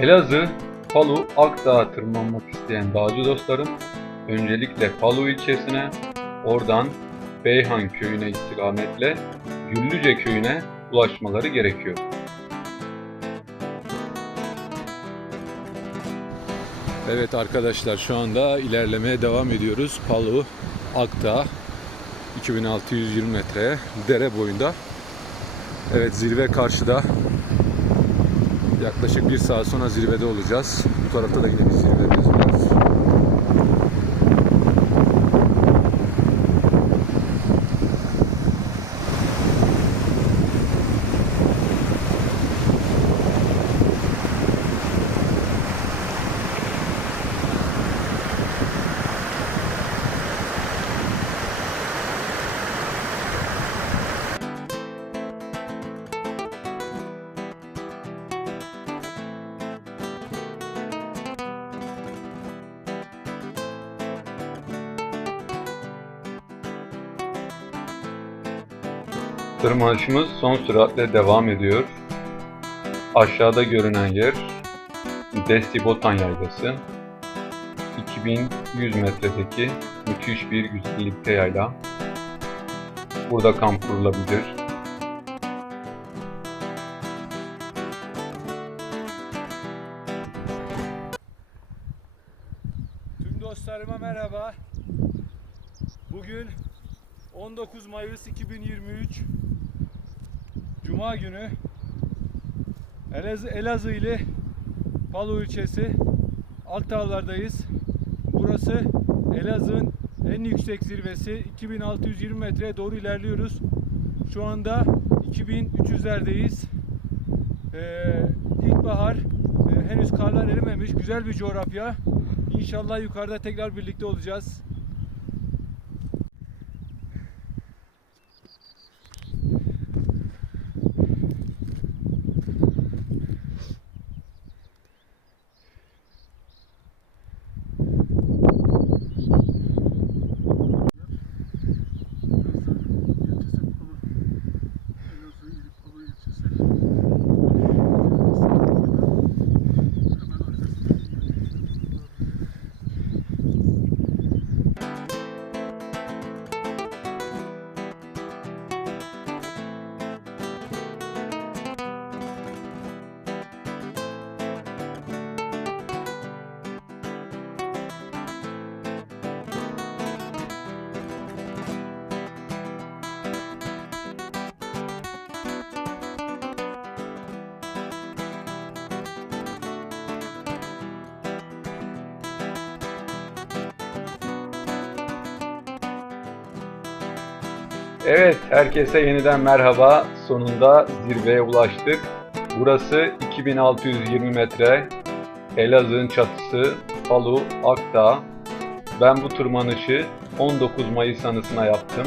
Elazığ, Palu, Akdağ'a tırmanmak isteyen dağcı dostlarım öncelikle Palu ilçesine, oradan Beyhan köyüne istikametle Güllüce köyüne ulaşmaları gerekiyor. Evet arkadaşlar şu anda ilerlemeye devam ediyoruz. Palu, Akdağ 2620 metre dere boyunda. Evet zirve karşıda. Yaklaşık bir saat sonra zirvede olacağız. Bu tarafta da yine bir zirvemiz Tırmanışımız son süratle devam ediyor. Aşağıda görünen yer Desti Botan Yaylası. 2100 metredeki müthiş bir güzellikte yayla. Burada kamp kurulabilir. Tüm dostlarıma merhaba. Bugün 19 Mayıs 2023 Cuma günü Elazığ, Elazığ ile Palu ilçesi Altdağlar'dayız. Burası Elazığ'ın en yüksek zirvesi 2620 metreye doğru ilerliyoruz. Şu anda 2300'lerdeyiz. Ee, ilkbahar e, henüz karlar erimemiş güzel bir coğrafya. İnşallah yukarıda tekrar birlikte olacağız. Evet, herkese yeniden merhaba. Sonunda zirveye ulaştık. Burası 2620 metre. Elazığ'ın çatısı Palu, Akdağ. Ben bu tırmanışı 19 Mayıs anısına yaptım.